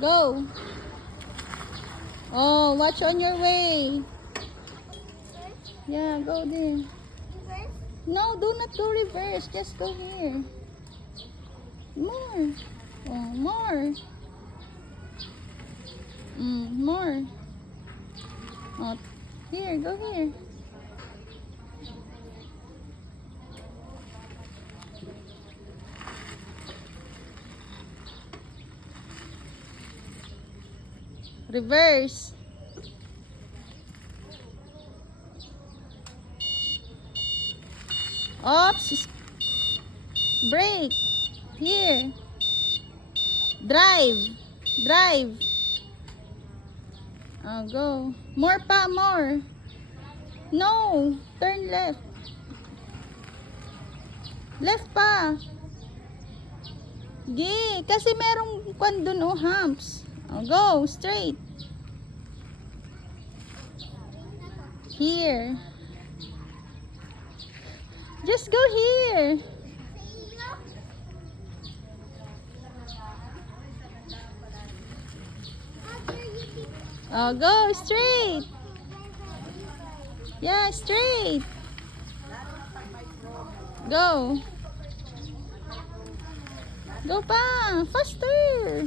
Go. Oh, watch on your way. Yeah, go there. No, do not go reverse. Just go here. More. Oh, more. More. Oh, here, go here. Reverse. Oops. Brake. Here. Drive. Drive. Oh, go. More pa, more. No. Turn left. Left pa. Gi. Kasi merong kwan dun, oh, humps. Oh, go. Straight. Here. Just go here. Oh, go straight. Yeah, straight. Go. Go pa. Faster.